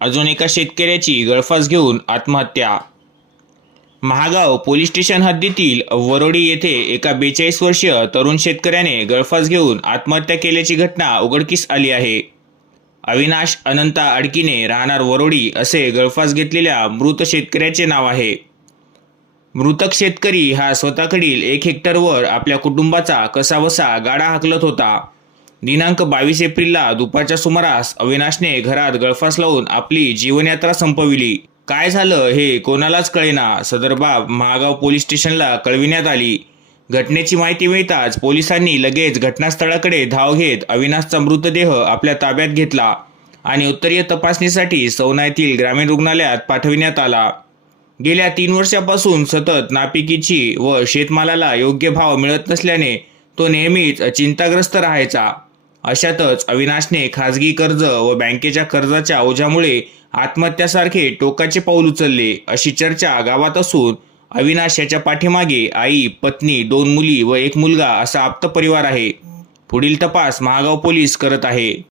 अजून एका शेतकऱ्याची गळफास घेऊन आत्महत्या. महागाव पोलीस स्टेशन हद्दीतील वरोडी येथे एका बेचाळीस वर्षीय तरुण शेतकऱ्याने गळफास घेऊन आत्महत्या केल्याची घटना उघडकीस आली आहे. अविनाश अनंता अडकीने राहणार वरोडी असे गळफास घेतलेल्या मृत शेतकऱ्याचे नाव आहे. मृतक शेतकरी हा स्वतःकडील एक हेक्टरवर आपल्या कुटुंबाचा कसावसा गाडा हाकलत होता. दिनांक बावीस एप्रिलला दुपारच्या सुमारास अविनाशने घरात गळफास लावून आपली जीवनयात्रा संपविली. काय झालं हे कोणालाच कळेना सदर बाब महागाव पोलीस स्टेशनला कळविण्यात आली. घटनेची माहिती मिळताच पोलिसांनी लगेच घटनास्थळाकडे धाव घेत अविनाशचा मृतदेह आपल्या ताब्यात घेतला आणि उत्तरीय तपासणीसाठी सौना येथील ग्रामीण रुग्णालयात पाठविण्यात आला. गेल्या तीन वर्षापासून सतत नापिकीची व शेतमालाला योग्य भाव मिळत नसल्याने तो नेहमीच चिंताग्रस्त राहायचा. अशातच अविनाशने खाजगी कर्ज व बँकेच्या कर्जाच्या ओझ्यामुळे आत्महत्यासारखे टोकाचे पाऊल उचलले अशी चर्चा गावात असून अविनाश याच्या पाठीमागे आई पत्नी दोन मुली व एक मुलगा असा आप्त परिवार आहे. पुढील तपास महागाव पोलीस करत आहे.